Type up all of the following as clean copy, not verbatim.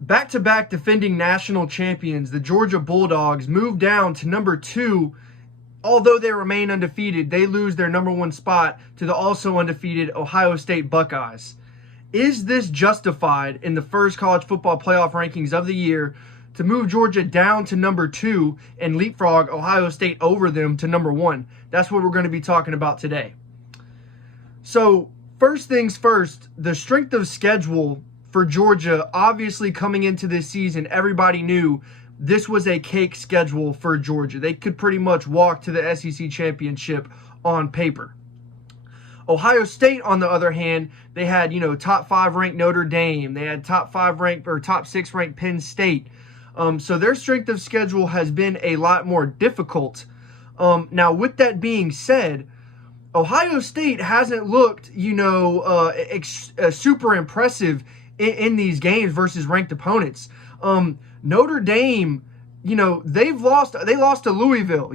Back-to-back defending national champions, the Georgia Bulldogs, moved down to number 2. Although they remain undefeated, they lose their number 1 spot to the also undefeated Ohio State Buckeyes. Is this justified in the first college football playoff rankings of the year to move Georgia down to number 2 and leapfrog Ohio State over them to number 1? That's what we're going to be talking about today. So, first things first, the strength of schedule for Georgia, obviously coming into this season, everybody knew this was a cake schedule for Georgia. They could pretty much walk to the SEC championship on paper. Ohio State, on the other hand, they had, top 5 ranked Notre Dame. They had top 5 ranked or top 6 ranked Penn State. So their strength of schedule has been a lot more difficult. Now, with that being said, Ohio State hasn't looked, super impressive in these games versus ranked opponents. Notre Dame, they lost to Louisville.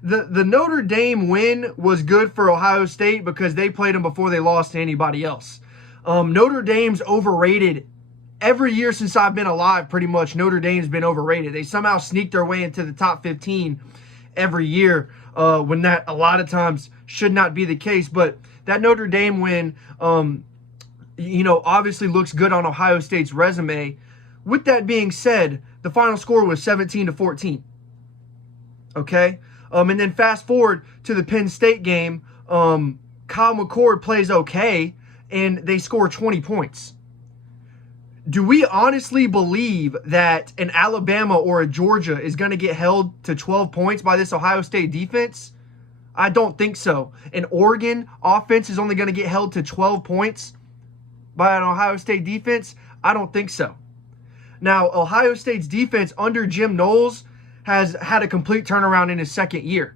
The Notre Dame win was good for Ohio State because they played them before they lost to anybody else. Notre Dame's overrated. Every year since I've been alive, pretty much, Notre Dame's been overrated. They somehow sneak their way into the top 15 every year when that a lot of times should not be the case. But that Notre Dame win, obviously looks good on Ohio State's resume. With that being said, the final score was 17-14. Okay? And then fast forward to the Penn State game, Kyle McCord plays okay, and they score 20 points. Do we honestly believe that an Alabama or a Georgia is going to get held to 12 points by this Ohio State defense? I don't think so. An Oregon offense is only going to get held to 12 points by an Ohio State defense? I don't think so. Now, Ohio State's defense under Jim Knowles has had a complete turnaround in his second year.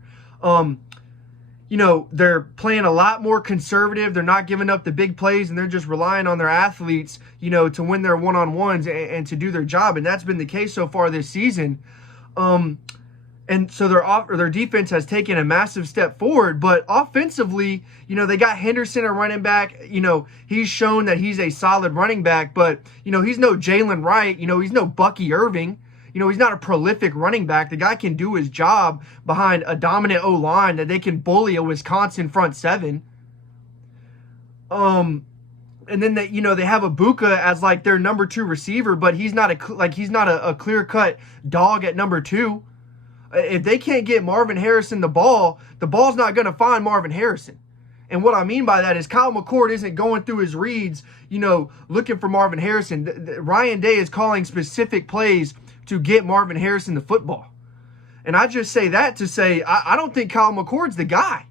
They're playing a lot more conservative. They're not giving up the big plays, and they're just relying on their athletes, to win their one-on-ones and to do their job. And that's been the case so far this season. And so their defense has taken a massive step forward. But offensively, they got Henderson, a running back. He's shown that he's a solid running back. But, he's no Jalen Wright. He's no Bucky Irving. He's not a prolific running back. The guy can do his job behind a dominant O-line that they can bully a Wisconsin front seven. And then they have Ibuka as like their number 2 receiver, but he's not a clear-cut dog at number 2. If they can't get Marvin Harrison the ball's not going to find Marvin Harrison. And what I mean by that is Kyle McCord isn't going through his reads, looking for Marvin Harrison. Ryan Day is calling specific plays to get Marvin Harrison the football. And I just say that to say, I don't think Kyle McCord's the guy.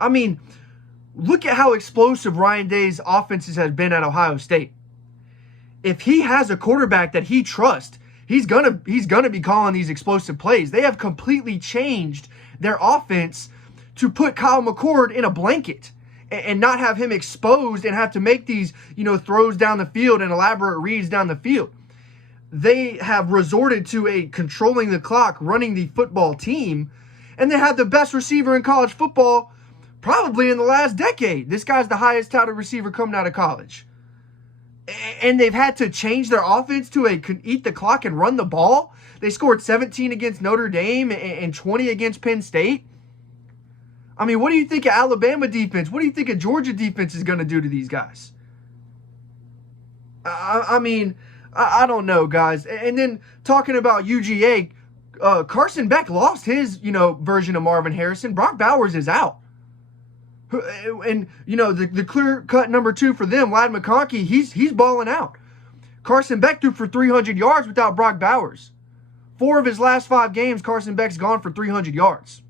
I mean, look at how explosive Ryan Day's offenses have been at Ohio State. If he has a quarterback that he trusts, he's gonna be calling these explosive plays. They have completely changed their offense to put Kyle McCord in a blanket and not have him exposed and have to make these, throws down the field and elaborate reads down the field. They have resorted to a controlling the clock, running the football team, and they have the best receiver in college football probably in the last decade. This guy's the highest touted receiver coming out of college. And they've had to change their offense to eat the clock and run the ball. They scored 17 against Notre Dame and 20 against Penn State. I mean, what do you think of Alabama defense? What do you think of Georgia defense is going to do to these guys? I don't know, guys. And then talking about UGA, Carson Beck lost his, version of Marvin Harrison. Brock Bowers is out. And, the clear-cut number 2 for them, Ladd McConkey, he's balling out. Carson Beck threw for 300 yards without Brock Bowers. 4 of his last 5 games, Carson Beck's gone for 300 yards.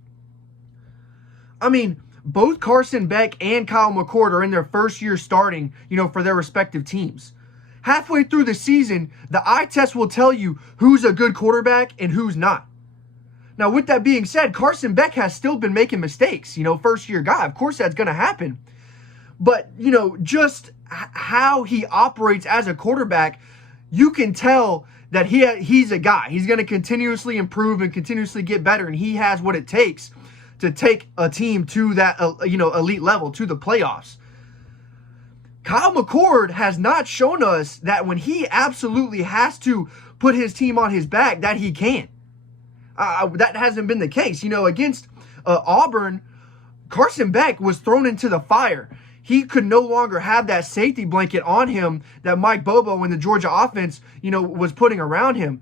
I mean, both Carson Beck and Kyle McCord are in their first year starting, for their respective teams. Halfway through the season, the eye test will tell you who's a good quarterback and who's not. Now, with that being said, Carson Beck has still been making mistakes, first-year guy. Of course, that's going to happen. But, just how he operates as a quarterback, you can tell that he's a guy. He's going to continuously improve and continuously get better, and he has what it takes to take a team to that, elite level, to the playoffs. Kyle McCord has not shown us that when he absolutely has to put his team on his back, that he can. That hasn't been the case. Against Auburn, Carson Beck was thrown into the fire. He could no longer have that safety blanket on him that Mike Bobo and the Georgia offense, was putting around him.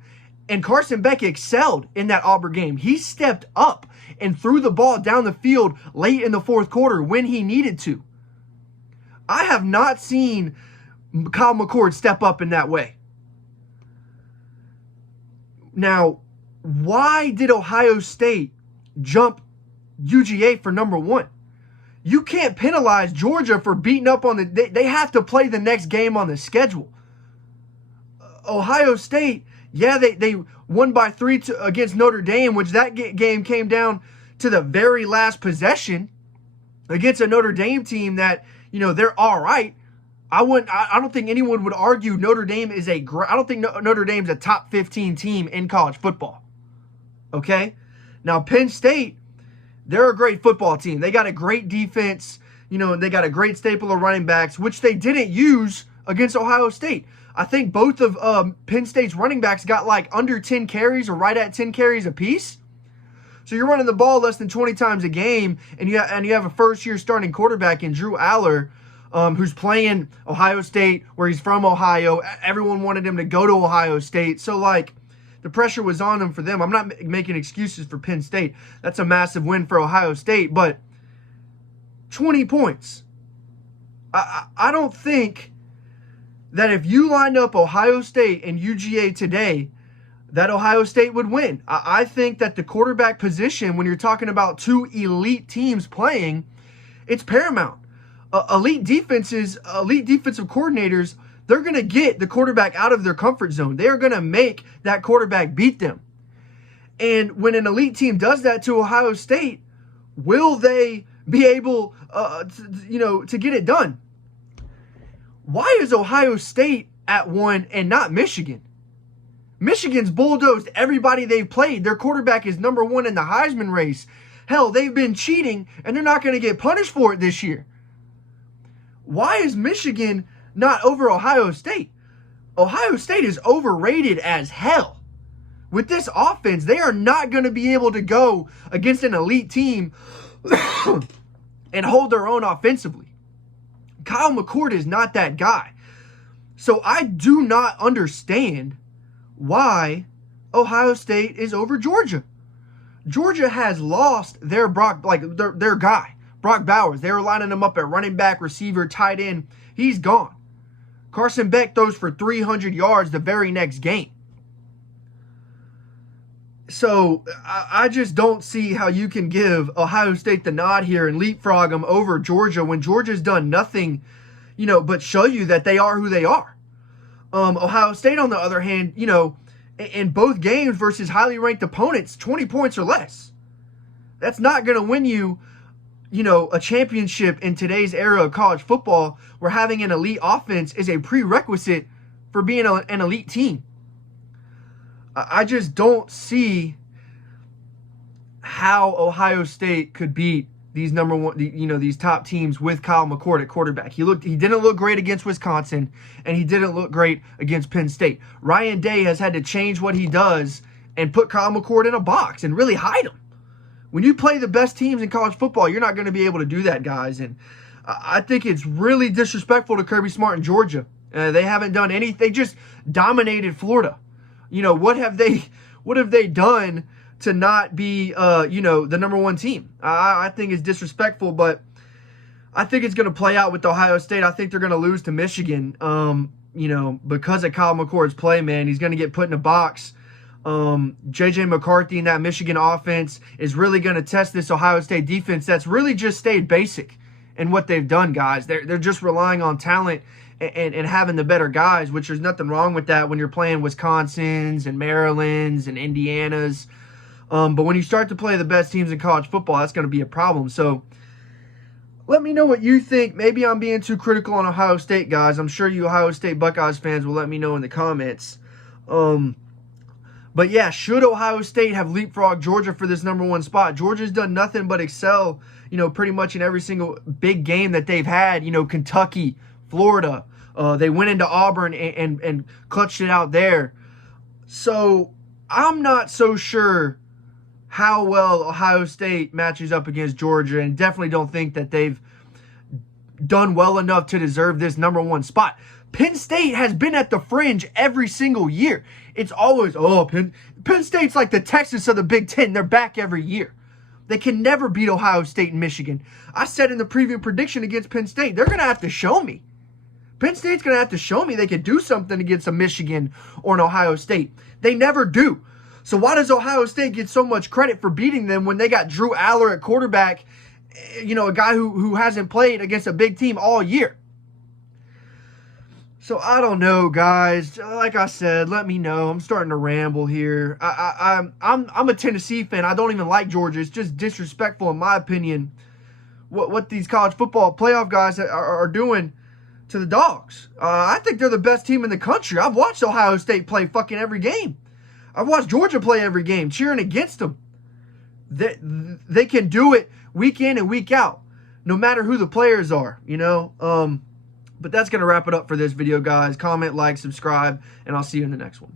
And Carson Beck excelled in that Auburn game. He stepped up and threw the ball down the field late in the fourth quarter when he needed to. I have not seen Kyle McCord step up in that way. Now, why did Ohio State jump UGA for number one? You can't penalize Georgia for beating up on they have to play the next game on the schedule. Ohio State, yeah, they won by 3 against Notre Dame, which that game came down to the very last possession against a Notre Dame team that, they're all right. I don't think anyone would argue Notre Dame is I don't think Notre Dame's a top 15 team in college football. Okay? Now, Penn State, they're a great football team. They got a great defense. They got a great staple of running backs, which they didn't use against Ohio State. I think both of Penn State's running backs got like under 10 carries or right at 10 carries apiece. So you're running the ball less than 20 times a game, and you have a first-year starting quarterback in Drew Aller, who's playing Ohio State, where he's from Ohio. Everyone wanted him to go to Ohio State. So, the pressure was on them for them. I'm not making excuses for Penn State. That's a massive win for Ohio State, but 20 points. I don't think that if you lined up Ohio State and UGA today, that Ohio State would win. I think that the quarterback position, when you're talking about two elite teams playing, it's paramount. Elite defensive coordinators, they're going to get the quarterback out of their comfort zone. They are going to make that quarterback beat them. And when an elite team does that to Ohio State, will they be able to get it done? Why is Ohio State at 1 and not Michigan? Michigan's bulldozed everybody they've played. Their quarterback is number 1 in the Heisman race. Hell, they've been cheating, and they're not going to get punished for it this year. Why is Michigan not over Ohio State? Ohio State is overrated as hell. With this offense, they are not going to be able to go against an elite team and hold their own offensively. Kyle McCord is not that guy. So I do not understand why Ohio State is over Georgia. Georgia has lost their guy, Brock Bowers. They were lining him up at running back, receiver, tight end. He's gone. Carson Beck throws for 300 yards the very next game. So I just don't see how you can give Ohio State the nod here and leapfrog them over Georgia when Georgia's done nothing, but show you that they are who they are. Ohio State, on the other hand, in both games versus highly ranked opponents, 20 points or less. That's not going to win you, a championship in today's era of college football, where having an elite offense is a prerequisite for being an elite team. I just don't see how Ohio State could beat these number one, these top teams with Kyle McCord at quarterback. He didn't look great against Wisconsin, and he didn't look great against Penn State. Ryan Day has had to change what he does and put Kyle McCord in a box and really hide him. When you play the best teams in college football, you're not going to be able to do that, guys. And I think it's really disrespectful to Kirby Smart and Georgia. They haven't done anything. They just dominated Florida. What have they done to not be, the number one team? I think it's disrespectful, but I think it's going to play out with Ohio State. I think they're going to lose to Michigan, because of Kyle McCord's play, man. He's going to get put in a box. J.J. McCarthy and that Michigan offense is really going to test this Ohio State defense that's really just stayed basic in what they've done, guys. They're just relying on talent and having the better guys, which there's nothing wrong with that when you're playing Wisconsin's and Maryland's and Indiana's. But when you start to play the best teams in college football, that's going to be a problem. So let me know what you think. Maybe I'm being too critical on Ohio State, guys. I'm sure you Ohio State Buckeyes fans will let me know in the comments. But yeah, should Ohio State have leapfrogged Georgia for this number one spot? Georgia's done nothing but excel, pretty much in every single big game that they've had. Kentucky, Florida. They went into Auburn and clutched it out there. So I'm not so sure how well Ohio State matches up against Georgia, and definitely don't think that they've done well enough to deserve this #1 spot. Penn State has been at the fringe every single year. It's always, Penn State's like the Texas of the Big Ten. They're back every year. They can never beat Ohio State and Michigan. I said in the preview prediction against Penn State, they're going to have to show me. Penn State's going to have to show me they could do something against a Michigan or an Ohio State. They never do. So why does Ohio State get so much credit for beating them when they got Drew Aller at quarterback, a guy who hasn't played against a big team all year? So I don't know, guys. Like I said, let me know. I'm starting to ramble here. I'm a Tennessee fan. I don't even like Georgia. It's just disrespectful, in my opinion, what these college football playoff guys are doing to the Dogs. I think they're the best team in the country. I've watched Ohio State play fucking every game. I've watched Georgia play every game, cheering against them. They can do it week in and week out, no matter who the players are, But that's going to wrap it up for this video, guys. Comment, like, subscribe, and I'll see you in the next one.